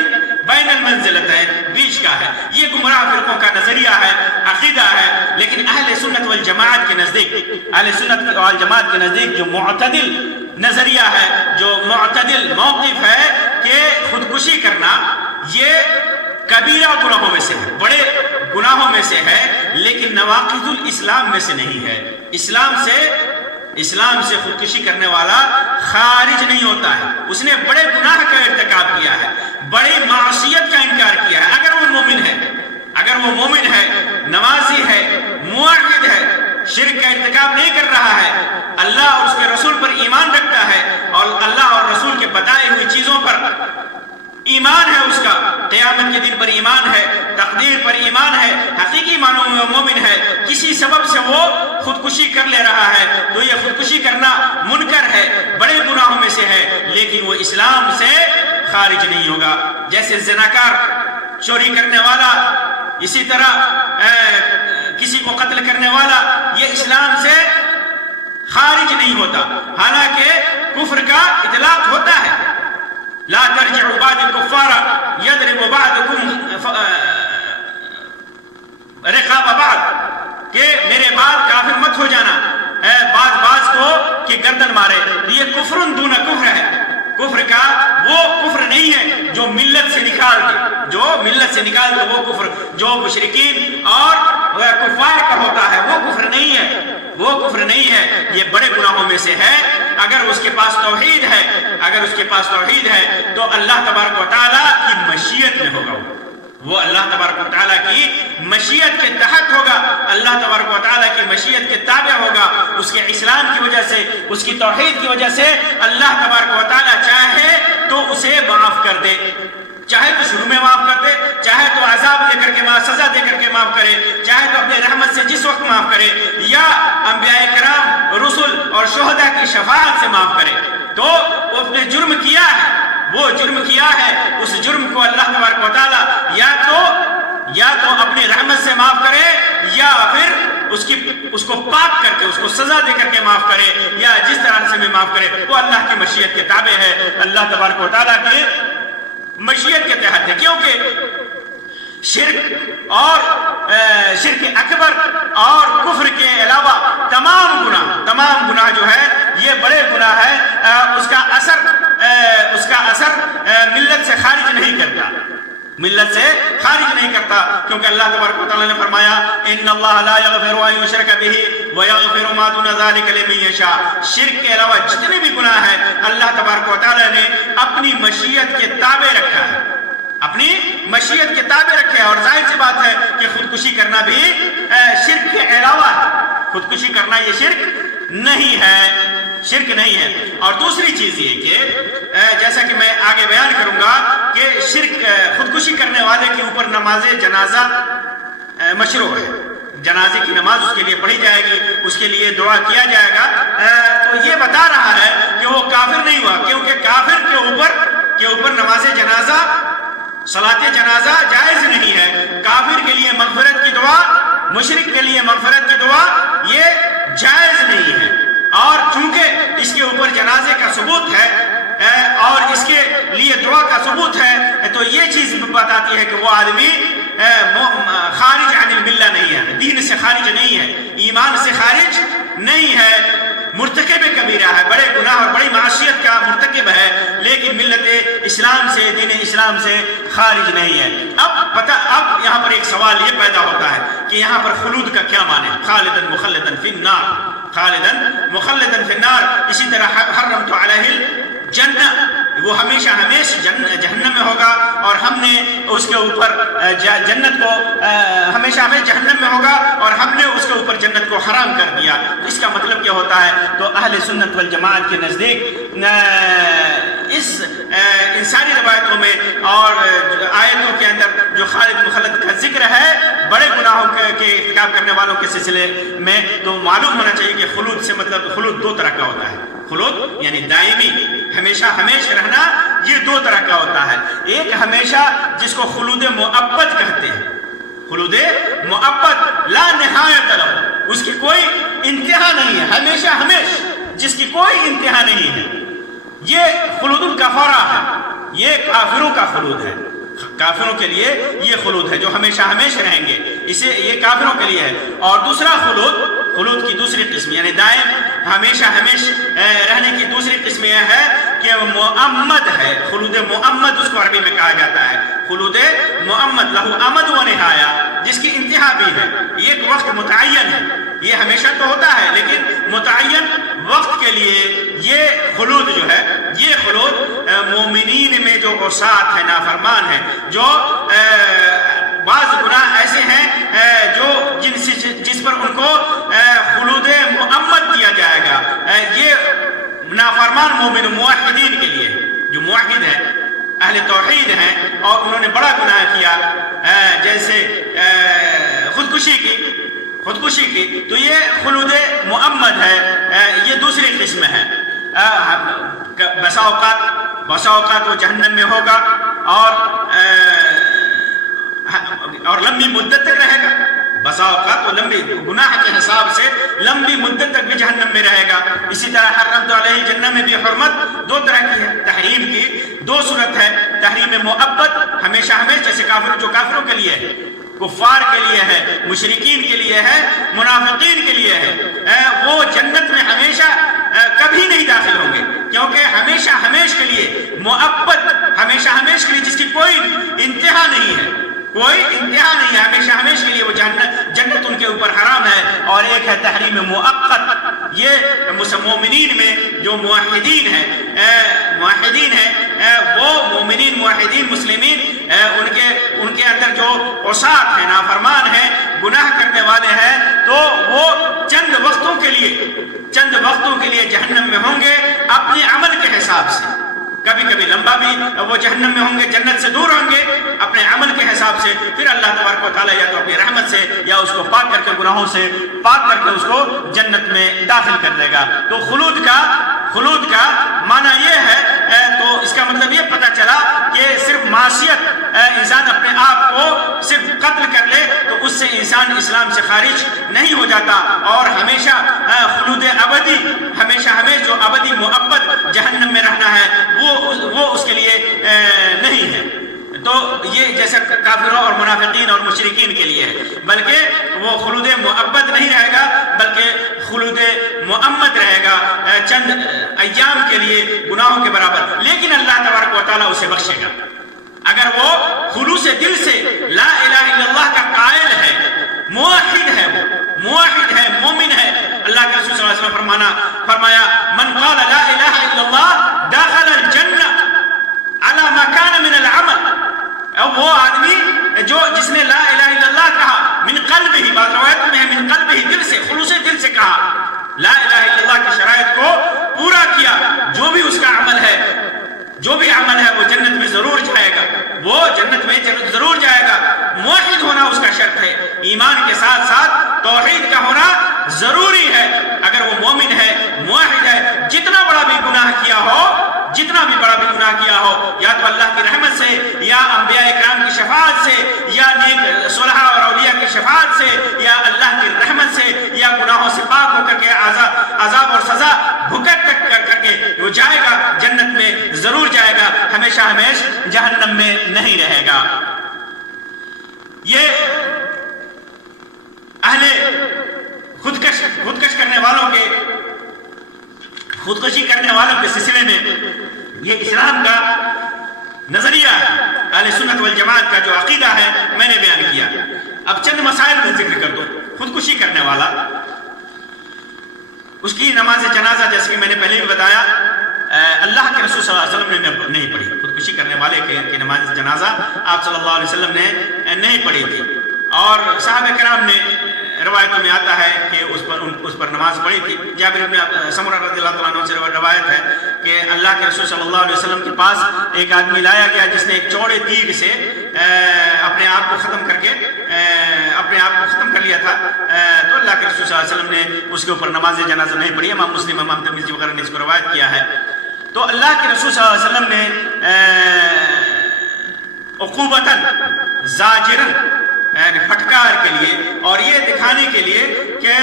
بین المنزلتین، بیچ کا ہے۔ یہ گمراہ فرقوں کا نظریہ ہے، عقیدہ ہے، لیکن اہل سنت والجماعت کے نزدیک جو معتدل نظریہ ہے، جو معتدل موقف ہے کہ خودکشی کرنا یہ کبیرہ گناہوں میں سے ہے، بڑے گناہوں میں سے ہے، لیکن نواقض الاسلام میں سے نہیں ہے۔ اسلام سے خودکشی کرنے والا خارج نہیں ہوتا ہے، اس نے بڑے گناہ کا ارتکاب کیا ہے، بڑی معصیت کا انکار کیا ہے۔ اگر وہ مومن ہے، نمازی ہے، موحد ہے، شرک کا ارتکاب نہیں کر رہا ہے، اللہ اور اس کے رسول پر ایمان رکھتا ہے اور اللہ اور رسول کے بتائے ہوئی ایمان ہے اس کا، قیامت کے دن پر ایمان ہے، تقدیر پر ایمان ہے، حقیقی معنوں میں مومن ہے، کسی سبب سے وہ خودکشی کر لے رہا ہے تو یہ خودکشی کرنا منکر ہے، بڑے گناہوں میں سے ہے، لیکن وہ اسلام سے خارج نہیں ہوگا۔ جیسے زناکار، چوری کرنے والا، اسی طرح کسی کو قتل کرنے والا، یہ اسلام سے خارج نہیں ہوتا، حالانکہ کفر کا اطلاق ہوتا ہے۔ لا ترجعوا بعد کفارا یضرب بعضکم رقاب بعض، کہ میرے بعد کافر مت ہو جانا، بعض کو کہ گردن مارے۔ یہ کفر دون کفر ہے، کفر کا وہ کفر نہیں ہے جو ملت سے نکال دے، وہ کفر جو مشرکین اور کفار کا ہوتا ہے وہ کفر نہیں ہے، یہ بڑے گناہوں میں سے ہے۔ اگر اس کے پاس توحید ہے تو اللہ تبارک و تعالیٰ کی مشیت میں ہوگا، وہ اللہ تبارک و تعالیٰ کی مشیت کے تحت ہوگا، اللہ تبارک و تعالیٰ کی مشیت کے تابع ہوگا۔ اس کے اسلام کی وجہ سے، اس کی توحید کی وجہ سے اللہ تبارک و تعالیٰ چاہے تو اسے معاف کر دے، چاہے تو شروع میں معاف کر دے، چاہے تو عذاب دے کر کے سزا دے کر کے معاف کرے، چاہے تو اپنے رحمت سے جس وقت معاف کرے، یا انبیاء کرام، رسل اور شہداء کی شفاعت سے معاف کرے۔ تو اس نے جرم کیا ہے، اس جرم کو اللہ تبارک و تعالیٰ یا تو اپنی رحمت سے معاف کرے، یا پھر اس کو پاک کر کے، اس کو سزا دے کر کے معاف کرے، یا جس طرح سے بھی معاف کرے، وہ اللہ کی مشیت کے تابع ہے، اللہ تبارک و تعالیٰ کی مشیت کے تحت ہے۔ کیونکہ شرک اکبر اور کفر کے علاوہ تمام گناہ جو ہے یہ بڑے گناہ ہے، اس کا اثر ملت سے خارج نہیں کرتا، کیونکہ اللہ تبارک و تعالیٰ نے فرمایا ان اللہ لا یغفر ان یشرک بہ ویغفر ما دون ذلک لمن یشاء۔ شرک کے علاوہ جتنے بھی گناہ ہیں اللہ تبارک و تعالیٰ نے اپنی مشیت کے تابع رکھا ہے، اور ظاہر سی بات ہے کہ خودکشی کرنا بھی شرک کے علاوہ ہے، خودکشی کرنا یہ شرک نہیں ہے۔ اور دوسری چیز یہ کہ جیسا کہ میں آگے بیان کروں گا کہ خودکشی کرنے والے کے اوپر نماز جنازہ مشروع ہے، جنازے کی نماز اس کے لیے پڑھی جائے گی، اس کے لیے دعا کیا جائے گا۔ تو یہ بتا رہا ہے کہ وہ کافر نہیں ہوا، کیونکہ کافر کے اوپر نماز جنازہ، صلاۃ جنازہ جائز نہیں ہے۔ کافر کے لیے مغفرت کی دعا، مشرک کے لیے مغفرت کی دعا یہ جائز نہیں ہے۔ اور چونکہ اس کے اوپر جنازے کا ثبوت ہے اور اس کے لیے دعا کا ثبوت ہے، تو یہ چیز بتاتی ہے کہ وہ آدمی خارج عن الملہ نہیں ہے، دین سے خارج نہیں ہے، ایمان سے خارج نہیں ہے، مرتکب کبیرہ ہے، بڑے گناہ اور بڑی معصیت کا مرتکب ہے، لیکن ملت اسلام سے، دین اسلام سے خارج نہیں ہے۔ اب یہاں پر ایک سوال یہ پیدا ہوتا ہے کہ یہاں پر خلود کا کیا معنی ہے؟ خالداً مخلداً فی النار، اسی طرح حرمت علیہ الجنہ، وہ ہمیشہ جہنم میں ہوگا، اور ہم نے اس کے اوپر جنت کو ہمیشہ جہنم میں ہوگا، اور ہم نے اس کے اوپر جنت کو حرام کر دیا۔ تو اس کا مطلب کیا ہوتا ہے؟ تو اہل سنت والجماعت کے نزدیک ان ساری روایتوں میں اور آیتوں کے اندر جو خالد مخلد کا ذکر ہے بڑے گناہوں کے ارتکاب کرنے والوں کے سلسلے میں، تو معلوم ہونا چاہیے کہ خلود سے مطلب خلود دو طرح کا ہوتا ہے۔ خلود یعنی دائمی، ہمیشہ رہنا، یہ دو طرح کا ہوتا ہے۔ ایک ہمیشہ جس کو خلود مؤبد کہتے ہیں، خلود مؤبد لا نہایت لہ، اس کی کوئی انتہا نہیں ہے، ہمیشہ جس کی کوئی انتہا نہیں ہے، یہ خلود الکفارہ ہے، یہ کافروں کا خلود ہے، کافروں کے لیے یہ خلود ہے جو ہمیشہ رہیں گے، یہ کافروں کے لیے ہے۔ اور دوسرا خلود کی دوسری قسم یعنی دائم ہمیشہ رہنے کی دوسری قسم یہ ہے کہ مؤمد ہے، خلود مؤمد اس کو عربی میں کہا جاتا ہے، خلود مؤمد لہو امد و نہایا، جس کی انتہا بھی ہے، یہ ایک وقت متعین ہے، یہ ہمیشہ تو ہوتا ہے لیکن متعین وقت کے لیے یہ خلود جو ہے، یہ خلود مومنین میں جو عصات ہے، نافرمان ہے، جو بعض گناہ ایسے ہیں جو جس پر ان کو خلود مؤمد دیا جائے گا، یہ نافرمان مومن موحدین کے لیے، جو موحد ہیں، اہل توحید ہیں، اور انہوں نے بڑا گناہ کیا جیسے خودکشی کی، تو یہ خلود مؤمد ہے، یہ دوسری قسم ہے۔ بسا اوقات وہ جہنم میں ہوگا اور لمبی مدت تک رہے گا، بسا اوقات وہ لمبی گناہ کے حساب سے لمبی مدت تک بھی جہنم میں رہے گا۔ اسی طرح حرمت علیہ الجنہ میں بھی حرمت دو طرح کی ہے، تحریم کی دو صورت ہے، تحریم مؤبد ہمیشہ جیسے جو کافروں کے لیے ہے، کفار کے لیے ہے، مشرکین کے لیے ہے، منافقین کے لیے ہے، وہ جنت میں ہمیشہ کبھی نہیں داخل ہوں گے، کیونکہ ہمیشہ کے لیے مؤبد، ہمیشہ کے لیے جس کی کوئی انتہا نہیں ہے، ہمیشہ کے لیے وہ جنت ان کے اوپر حرام ہے۔ اور ایک ہے تحریم مؤقت، یہ مومنین میں جو موحدین ہیں وہ مومنین موحدین مسلمین ان کے اندر جو عصات ہیں، نافرمان ہیں، گناہ کرنے والے ہیں، تو وہ چند وقتوں کے لیے جہنم میں ہوں گے اپنے عمل کے حساب سے، کبھی لمبا بھی وہ جہنم میں ہوں گے، جنت سے دور ہوں گے اپنے عمل کے حساب سے، پھر اللہ تبارک و تعالیٰ یا تو اپنی رحمت سے یا اس کو پاک کر کے گناہوں سے پاک کر کے اس کو جنت میں داخل کر دے گا۔ تو خلود کا معنی یہ ہے، تو اس کا مطلب یہ پتہ چلا کہ صرف معصیت انسان اپنے آپ کو صرف قتل کر لے تو اس سے انسان اسلام سے خارج نہیں ہو جاتا، اور ہمیشہ خلود ابدی، ہمیشہ جو ابدی مؤبد جہنم میں رہنا ہے وہ اس کے لیے نہیں ہے۔ تو یہ جیسا کافروں اور منافقین اور مشرکین کے لیے ہے، بلکہ وہ خلود مؤبد نہیں رہے گا بلکہ خلود مؤمد رہے گا، چند ایام کے لیے گناہوں کے برابر، لیکن اللہ تبارک و تعالیٰ اسے بخشے گا اگر وہ خلوص دل سے لا الہ الا اللہ کا قائل ہے، موحد ہے، مومن ہے۔ اللہ کے رسول صلی اللہ علیہ وسلم فرمایا من قال لا الہ الا اللہ داخل الجنہ علی ما کان من العمل، وہ آدمی جس نے لا الہ الا اللہ کہا من قلبہ، بعض روایت میں ہے من قلبہ، دل سے، خلوص دل سے کہا، لا الہ الا اللہ کی شرائط کو پورا کیا، جو بھی اس کا عمل ہے وہ جنت میں ضرور جائے گا، موحد ہونا اس کا شرط ہے، ایمان کے ساتھ ساتھ توحید کا ہونا ضروری ہے۔ اگر وہ مومن ہے، موحد ہے، جتنا بڑا بھی گناہ کیا ہو، یا تو اللہ کی رحمت سے یا انبیاء اکرام کی شفاعت سے یا نیک صلحاء اور اولیاء کی شفاعت سے یا اللہ کی رحمت سے یا گناہوں سے پاک ہو کر کے عذاب اور سزا بھگت کر کے وہ جائے گا، جنت میں ضرور جائے گا، ہمیشہ جہنم میں نہیں رہے گا۔ یہ اہل خودکشی کرنے والوں کے سلسلے میں یہ اسلام کا نظریہ اہل سنت والجماعت کا جو عقیدہ ہے میں نے بیان کیا۔ اب چند مسائل میں ذکر کر دوں۔ خودکشی کرنے والا، اس کی نماز جنازہ جیسے کہ میں نے پہلے بھی بتایا اللہ کے رسول صلی اللہ علیہ وسلم نے نہیں پڑھی، خودکشی کرنے والے کی نماز جنازہ آپ صلی اللہ علیہ وسلم نے نہیں پڑھی تھی، اور صحابہ کرام نے روایتوں میں آتا ہے کہ اس پر نماز پڑھی تھی۔ جابر بن سمرہ رضی اللہ تعالیٰ عنہ سے روایت ہے کہ اللہ کے رسول صلی اللہ علیہ وسلم کے پاس ایک آدمی لایا گیا جس نے ایک چوڑے تیر سے اپنے آپ کو ختم کر لیا تھا، تو اللہ کے رسول صلی اللہ علیہ وسلم نے اس کے اوپر نماز جنازہ نہیں پڑھی۔ امام مسلم، امام ترمذی وغیرہ نے اس کو روایت کیا ہے۔ تو اللہ کے رسول صلی اللہ علیہ وسلم نے عقوبتاً زاجراً، یعنی پھٹکار کے لیے اور یہ دکھانے کے لیے کہ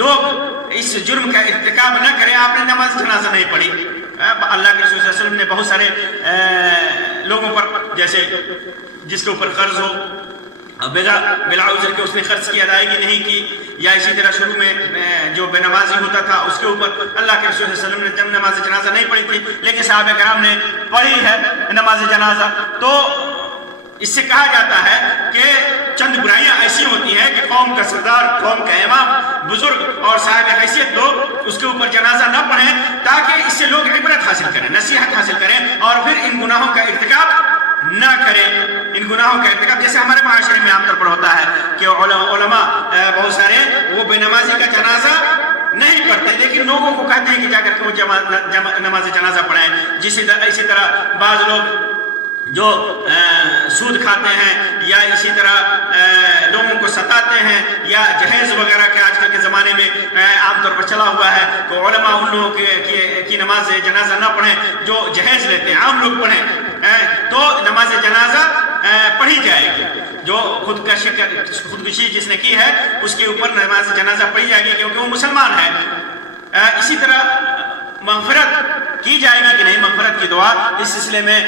لوگ اس جرم کا ارتکاب نہ کریں، آپ نے نماز جنازہ نہیں پڑھی۔ اللہ کے رسول صلی اللہ علیہ وسلم نے بہت سارے لوگوں پر، جیسے جس کے اوپر قرض ہو بلا عذر کے اس نے قرض کی ادائیگی نہیں کی، یا اسی طرح شروع میں جو بے نمازی ہوتا تھا اس کے اوپر اللہ کے رسول صلی اللہ علیہ وسلم نے نماز جنازہ نہیں پڑھی تھی، لیکن صحابہ کرام نے پڑھی ہے نماز جنازہ۔ تو اس سے کہا جاتا ہے کہ چند برائیاں ایسی ہوتی ہیں کہ قوم کا سردار، قوم کا امام، بزرگ اور صاحب حیثیت لوگ اس کے اوپر جنازہ نہ پڑھیں، تاکہ اس سے لوگ عبرت حاصل کریں، نصیحت حاصل کریں اور پھر ان گناہوں کا ارتکاب نہ کریں۔ ان گناہوں کا ارتکاب جیسے ہمارے معاشرے میں عام طور پر ہوتا ہے کہ علماء بہت سارے وہ بے نمازی کا جنازہ نہیں پڑھتے، لیکن لوگوں کو کہتے ہیں کہ جا کر کے وہ نماز جنازہ پڑھیں۔ اسی طرح بعض لوگ جو سود کھاتے ہیں یا اسی طرح لوگوں کو ستاتے ہیں یا جہیز وغیرہ کے آج کل کے زمانے میں عام طور پر چلا ہوا ہے کہ علماء ان لوگوں کی نماز جنازہ نہ پڑھیں جو جہیز لیتے ہیں، عام لوگ پڑھیں تو نماز جنازہ پڑھی جائے گی. جو خودکشی جس نے کی ہے اس کے اوپر نماز جنازہ پڑھی جائے گی کیونکہ وہ مسلمان ہے. اسی طرح مغفرت کی جائے گی کہ نہیں، مغفرت کی دعا اس سلسلے میں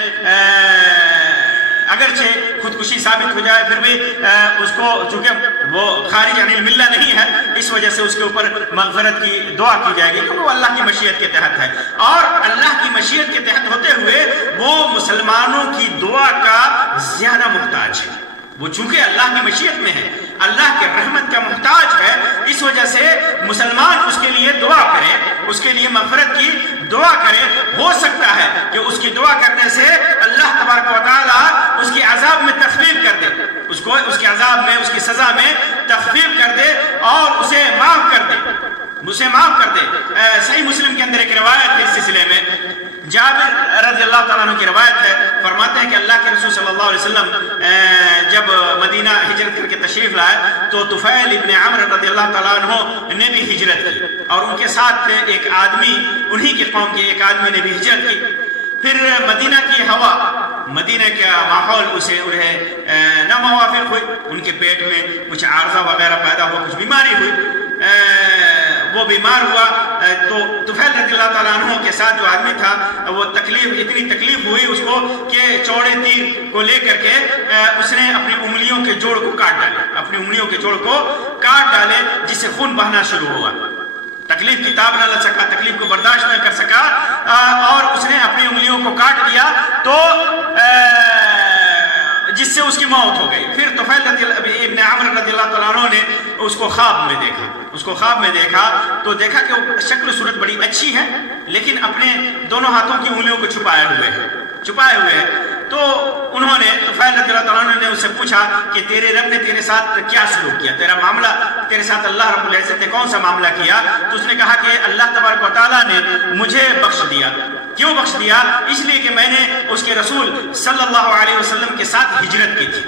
اگرچہ خودکشی ثابت ہو جائے پھر بھی اس کو چونکہ وہ خارج عن الملہ نہیں ہے اس وجہ سے اس کے اوپر مغفرت کی دعا کی جائے گی کیونکہ وہ اللہ کی مشیت کے تحت ہے، اور اللہ کی مشیت کے تحت ہوتے ہوئے وہ مسلمانوں کی دعا کا زیادہ محتاج ہے. وہ چونکہ اللہ کی مشیت میں ہے، اللہ کے رحمت کا محتاج ہے، اس وجہ سے مسلمان اس کے لیے دعا کرے، اس کے لیے مغفرت کی دعا کرے. ہو سکتا ہے کہ اس کی دعا کرنے سے اللہ تبارک و تعالیٰ اس کی عذاب میں تخفیف کر دے، اس کے عذاب میں، اس کی سزا میں تخفیف کر دے اور اسے معاف کر دے. صحیح مسلم کے اندر ایک روایت ہے اس سلسلے میں، جابر رضی اللہ تعالیٰ عنہ کی روایت ہے، فرماتے ہیں کہ اللہ کے رسول صلی اللہ علیہ وسلم جب مدینہ ہجرت کر کے تشریف لائے تو طفیل ابن عمرو رضی اللہ تعالیٰ عنہ نے بھی ہجرت کی اور ان کے ساتھ ایک آدمی، انہی کی قوم کے ایک آدمی نے بھی ہجرت کی. پھر مدینہ کی ہوا، مدینہ کا ماحول انہیں نہ موافق ہوئی، ان کے پیٹ میں کچھ عارضہ وغیرہ پیدا ہوا، کچھ بیماری ہوئی، وہ بیمار ہوا تو طفیل رضی اللہ تعالیٰ عنہ کے ساتھ جو آدمی تھا وہ اتنی تکلیف ہوئی اس کو کہ چوڑے تیر کو لے کر کے اس نے اپنی انگلیوں کے جوڑ کو کاٹ ڈالے جس سے خون بہنا شروع ہوا. تکلیف کی تاب نہ لے سکا، تکلیف کو برداشت نہ کر سکا اور اس نے اپنی انگلیوں کو کاٹ دیا تو جس سے اس کی موت ہو گئی. پھر طفیل ابن عمرو رضی اللہ تعالیٰ عنہ نے اس کو خواب میں دیکھا تو دیکھا کہ وہ شکل و صورت بڑی اچھی ہے لیکن اپنے دونوں ہاتھوں کی انگلیوں کو چھپائے ہوئے ہیں. تو انہوں نے طفیل رضی اللہ تعالیٰ عنہ نے اس سے پوچھا کہ تیرے رب نے تیرے ساتھ کیا سلوک کیا، تیرا معاملہ تیرے ساتھ اللہ رب العزت نے کون سا معاملہ کیا؟ تو اس نے کہا کہ اللہ تبارک و تعالیٰ نے مجھے بخش دیا. کیوں بخش دیا؟ اس لیے کہ میں نے اس کے رسول صلی اللہ علیہ وسلم کے ساتھ ہجرت کی تھی،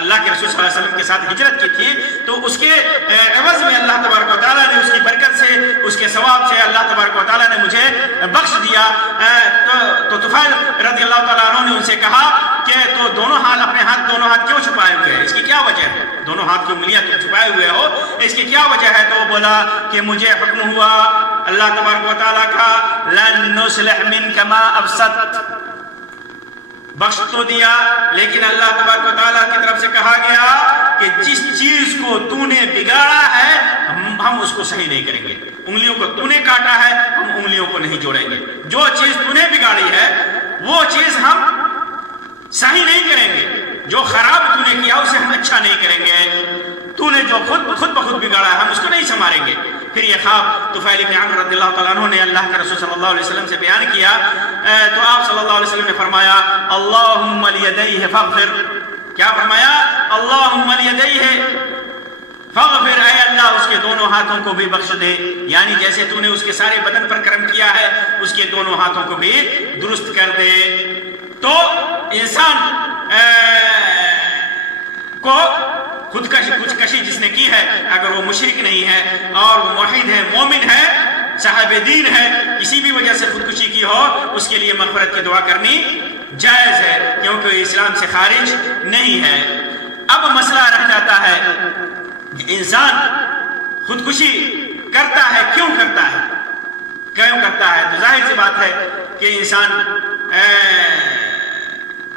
اللہ کے رسول صلی اللہ علیہ وسلم کے ساتھ ہجرت کی تھی تو اس کے عوض میں اللہ تبارک و تعالیٰ نے اس کی برکت سے، اس کے ثواب سے اللہ تبارک و تعالیٰ نے مجھے بخش دیا. تو طفیل رضی اللہ تعالیٰ عنہ نے ان سے کہا کہ تو اپنے دونوں ہاتھ کیوں چھپائے ہوئے ہیں، اس کی کیا وجہ ہے؟ دونوں ہاتھ کی انگلیاں تم چھپائے ہوئے ہو، اس کی کیا وجہ ہے؟ تو وہ بولا کہ مجھے حکم ہوا اللہ تبارک و تعالیٰ کا لن نصلح منک ما افسدت، بخش تو دیا لیکن اللہ تبارک و تعالیٰ کی طرف سے کہا گیا کہ جس چیز کو تو نے بگاڑا ہے ہم اس کو صحیح نہیں کریں گے. انگلیوں کو تو نے کاٹا ہے ہم انگلیوں کو نہیں جوڑیں گے. جو چیز تو نے بگاڑی ہے وہ چیز ہم صحیح نہیں کریں گے. جو خراب تو نے کیا اسے ہم اچھا نہیں کریں گے. تو نے جو خود بخود بگاڑا ہے ہم اس کو نہیں سنواریں گے. پھر یہ خواب طفیل ابن عمرو رضی اللہ تعالیٰ عنہ نے اللہ کے رسول صلی اللہ علیہ وسلم سے بیان کیا تو آپ صلی اللہ علیہ وسلم نے فرمایا اللہم لیدیہ فاغفر. کیا فرمایا؟ اللہم لیدیہ فاغفر، اے اللہ اس کے دونوں ہاتھوں کو بھی بخش دے، یعنی جیسے تو نے اس کے سارے بدن پر کرم کیا ہے اس کے دونوں ہاتھوں کو بھی درست کر دے. تو انسان کو خودکشی جس نے کی ہے اگر وہ مشرک نہیں ہے اور وہ موحد ہے، مومن ہے، صاحب دین ہے، کسی بھی وجہ سے خودکشی کی ہو اس کے لیے مغفرت کی دعا کرنی جائز ہے کیونکہ اسلام سے خارج نہیں ہے. اب مسئلہ رہ جاتا ہے کہ انسان خودکشی کرتا ہے کیوں کرتا ہے؟ تو ظاہر سی بات ہے کہ انسان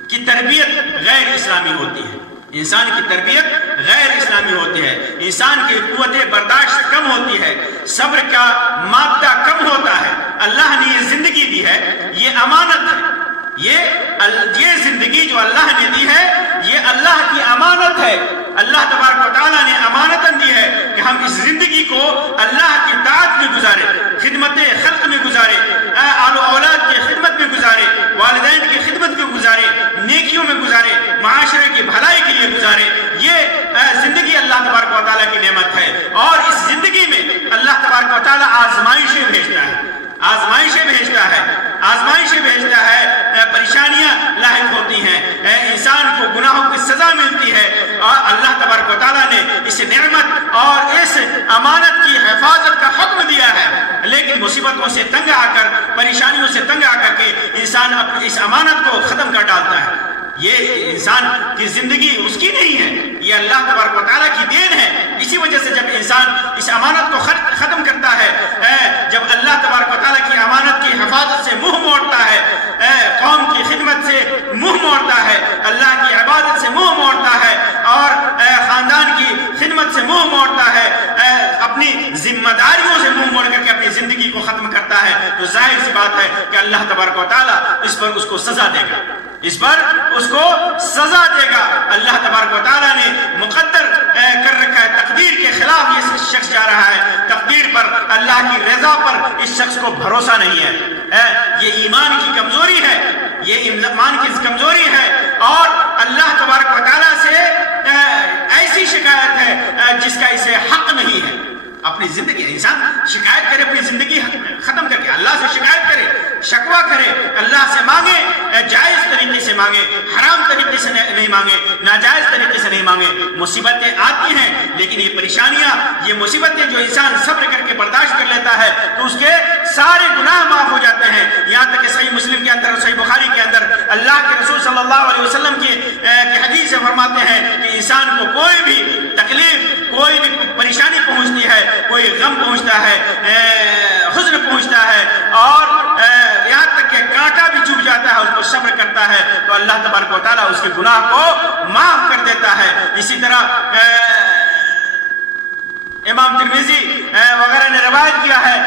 کی تربیت غیر اسلامی ہوتی ہے، انسان کی تربیت غیر اسلامی ہوتی ہے، انسان کی قوت برداشت کم ہوتی ہے، صبر کا مادہ کم ہوتا ہے. اللہ نے یہ زندگی دی ہے، یہ امانت ہے، یہ زندگی جو اللہ نے دی ہے یہ اللہ کی امانت ہے. اللہ تبارک و تعالیٰ نے امانتاً دی ہے کہ ہم اس زندگی کو اللہ کی طاعت میں گزارے، خدمت خلق میں گزارے، آل و اولاد کی خدمت میں گزارے، والدین کی خدمت میں گزارے، نیکیوں میں گزارے، معاشرے کی بھلائی کے لیے گزارے. یہ زندگی اللہ تبارک و تعالیٰ کی نعمت ہے اور اس زندگی میں اللہ تبارک و تعالیٰ آزمائشیں بھیجتا ہے، آزمائشیں بھیجتا ہے، پریشانیاں لاحق ہوتی ہیں، امانت کی حفاظت کا حکم دیا ہے، لیکن مصیبتوں سے تنگ آ کر، پریشانیوں سے تنگ آ کر کے انسان اس امانت کو ختم کر ڈالتا ہے۔ یہ انسان کی زندگی اس کی نہیں ہے، یہ اللہ تبارک و تعالیٰ کی دین ہے۔ اسی وجہ سے جب انسان اس امانت کو ختم کرتا ہے، جب اللہ تبارک و تعالیٰ کی امانت کی حفاظت سے منہ موڑتا ہے، قوم کی خدمت سے منہ موڑتا ہے، اللہ کی عبادت سے منہ موڑتا ہے، اور خاندان کی خدمت سے منہ موڑتا ہے، اپنی ذمہ داریوں سے منہ موڑ کر کے اپنی زندگی کو ختم کرتا ہے، تو ظاہر سی بات ہے کہ اللہ تبارک و تعالیٰ اس پر اس کو سزا دے گا، اس پر اس کو سزا دے گا۔ اللہ تبارک و تعالیٰ نے مقدر کر رکھا ہے، تقدیر کے خلاف یہ شخص جا رہا ہے، تقدیر پر، اللہ کی رضا پر اس شخص کو بھروسہ نہیں ہے۔ یہ ایمان کی کمزوری ہے، یہ ایمان کی کمزوری ہے، اور اللہ تبارک و تعالیٰ سے ایسی شکایت ہے جس کا اسے حق نہیں ہے۔ اپنی زندگی انسان شکایت کرے، اپنی زندگی ختم کر کے اللہ سے شکایت کرے، شکوہ کرے، اللہ سے مانگے، جائز طریقے سے مانگے، حرام طریقے سے نہیں مانگے، ناجائز طریقے سے نہیں مانگے۔ مصیبتیں آتی ہیں، لیکن یہ پریشانیاں، یہ مصیبتیں جو انسان صبر کر کے برداشت کر لیتا ہے تو اس کے سارے گناہ معاف ہو جاتے ہیں۔ یہاں تک کہ صحیح مسلم کے اندر اور صحیح بخاری کے اندر اللہ کے رسول صلی اللہ علیہ وسلم کی حدیث سے فرماتے ہیں کہ انسان کو کوئی بھی تکلیف، کوئی بھی پریشانی پہنچتی ہے، کوئی غم پہنچتا ہے، حزن پہنچتا ہے، اور یہاں تک کہ کانٹا بھی چبھ جاتا ہے، اس کو صبر کرتا ہے تو اللہ تبارک و تعالیٰ اس کے گناہ کو معاف کر دیتا ہے۔ اسی طرح امام ترمذی وغیرہ نے روایت کیا ہے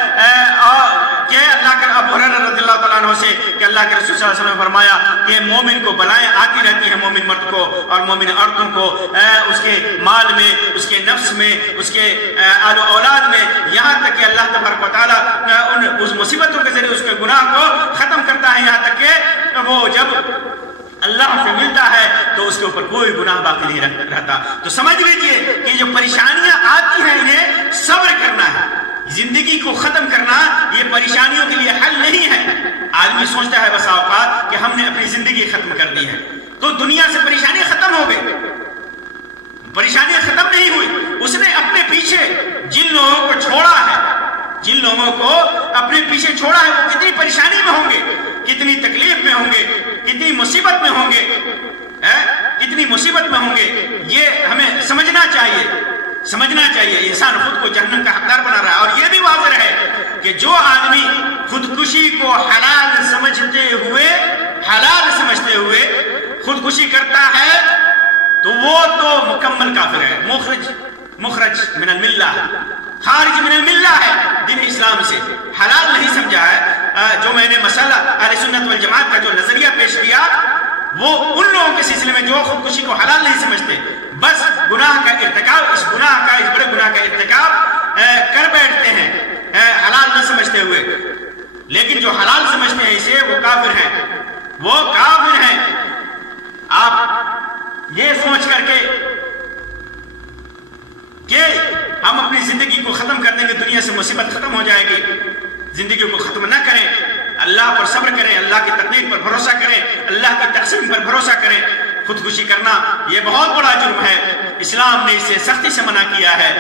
کہ اللہ کے ابو ہریرہ رضی اللہ تعالیٰ عنہ سے کہ اللہ کے رسول صلی اللہ علیہ وسلم نے فرمایا کہ مومن کو بلائیں آتی رہتی ہیں، مومن مرد کو اور مومن عورتوں کو، اس کے مال میں، اس کے نفس میں، اس کے آل و اولاد میں، یہاں تک کہ اللہ تبارک و تعالیٰ اس مصیبتوں کے ذریعے اس کے گناہ کو ختم کرتا ہے، یہاں تک کہ وہ جب اللہ سے ملتا ہے تو اس کے اوپر کوئی گناہ باقی نہیں رہتا۔ تو سمجھ لیجئے کہ جو پریشانیاں آتی ہیں انہیں صبر کرنا ہے، زندگی کو ختم کرنا یہ پریشانیوں کے لیے حل نہیں ہے۔ آدمی سوچتا ہے بسا اوقات کہ ہم نے اپنی زندگی ختم کر دی ہے تو دنیا سے پریشانی ختم ہو گئی، پریشانیاں ختم نہیں ہوئی۔ اس نے اپنے پیچھے جن لوگوں کو چھوڑا ہے، جن لوگوں کو اپنے پیچھے چھوڑا ہے، وہ کتنی پریشانی میں ہوں گے، کتنی تکلیف میں ہوں گے، کتنی مصیبت میں ہوں گے، کتنی مصیبت میں ہوں گے۔ یہ ہمیں سمجھنا چاہیے، سمجھنا چاہیے۔ انسان خود کو جہنم کا حقدار بنا رہا ہے، اور یہ بھی واضح ہے کہ جو آدمی خودکشی کو حلال سمجھتے ہوئے خودکشی کرتا ہے تو وہ تو مکمل کافر ہے، مخرج من الملہ، خارج من الملہ ہے، دین اسلام سے حلال نہیں سمجھا ہے۔ جو میں نے مسئلہ اہل سنت والجماعت کا جو نظریہ پیش کیا وہ ان لوگوں کے سلسلے میں جو خودکشی کو حلال نہیں سمجھتے، بس گناہ کا ارتکاب، اس بڑے گناہ کا ارتکاب کر بیٹھتے ہیں حلال نہ سمجھتے ہوئے، لیکن جو حلال سمجھتے ہیں اسے وہ کافر ہیں، وہ کافر ہیں۔ آپ یہ سوچ کر کے کہ ہم اپنی زندگی کو ختم کر دیں گے، دنیا سے مصیبت ختم ہو جائے گی، زندگی کو ختم نہ کریں، اللہ پر صبر کریں، اللہ کی تقدیر پر بھروسہ کریں، اللہ کی تقسیم پر بھروسہ کریں۔ خودکشی کرنا یہ بہت بڑا جرم ہے، اسلام نے اسے سختی سے منع کیا ہے۔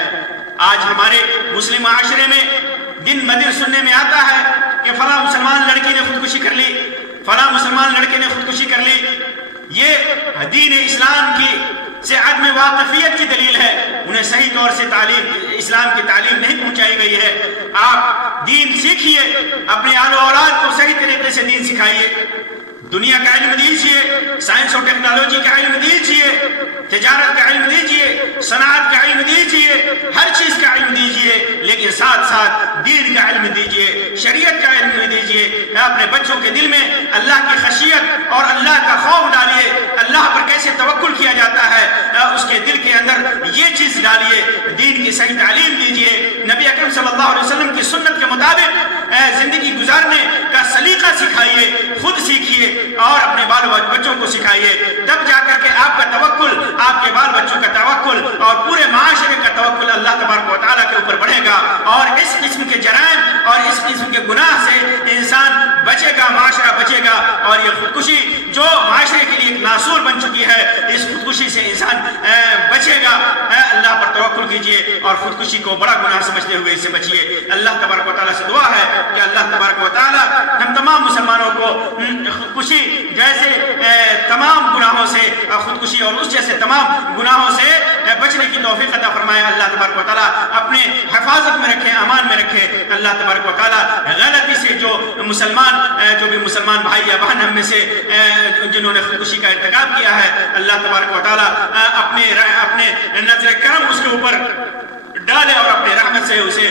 آج ہمارے مسلم معاشرے میں دن بدن سننے میں آتا ہے کہ فلاں مسلمان لڑکی نے خودکشی کر لی، فلاں مسلمان لڑکے نے خودکشی کر لی۔ یہ دین اسلام کی سے عدم واقفیت کی دلیل ہے، انہیں صحیح طور سے اسلام کی تعلیم نہیں پہنچائی گئی ہے۔ آپ دین سیکھیے، اپنے آل و اولاد کو صحیح طریقے سے دین سکھائیے، دنیا کا علم دیجیے، سائنس اور ٹیکنالوجی کا علم دیجیے، تجارت کا علم دیجیے، صنعت کا علم دیجیے، ہر چیز کا علم دیجیے، لیکن ساتھ ساتھ دین کا علم دیجیے، شریعت کا علم دیجیے۔ اپنے بچوں کے دل میں اللہ کی خشیت اور اللہ کا خوف ڈالیے، اللہ پر کیسے توکل کیا جاتا ہے اس کے دل کے اندر یہ چیز ڈالیے، دین کی صحیح تعلیم دیجیے، نبی اکرم صلی اللہ علیہ وسلم کی سنت کے مطابق زندگی گزارنے کا سلیقہ سکھائیے، خود سیکھیے اور اپنے بال بچوں کو سکھائیے، تب جا کر کے آپ کا توکل، آپ کے بال بچوں کا توکل اور پورے معاشرے کا توکل اللہ تبارک و تعالیٰ کے اوپر بڑھے گا، اور اس قسم کے جرائم اور اس قسم کے گناہ سے انسان بچے گا، معاشرہ بچے گا۔ اور یہ خودکشی جو معاشرے کے لیے ایک ناسور بن چکی ہے، اس خودکشی سے انسان بچے گا۔ اللہ پر توکل کیجیے۔ سمجھیے اور خودکشی کو بڑا گناہ سمجھتے ہوئے اس سے بچیے۔ اللہ تبارک و تعالیٰ سے دعا ہے کہ اللہ تبارک و تعالیٰ ہم تمام مسلمانوں کو خودکشی جیسے تمام گناہوں سے، خودکشی اور اس جیسے تمام گناہوں سے بچنے کی توفیق عطا فرمائے۔ اللہ تبارک و تعالیٰ اپنے حفاظت میں رکھے، امان میں رکھے۔ اللہ تبارک و تعالیٰ غلطی سے جو بھی مسلمان بھائی یا بہن ہم میں سے جنہوں نے خودکشی کا ارتکاب کیا ہے، اللہ تبارک و تعالیٰ اپنے نظر کرم اس کے اوپر ڈالے اور اپنے رحمت سے اسے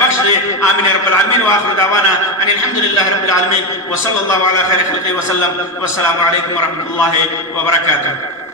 بخش دے۔ آمین رب العالمین وآخر دعوانا ان الحمدللہ رب العالمین وصلی اللہ علی خیر خلقہ وسلم والسلام علیکم ورحمۃ اللہ وبرکاتہ۔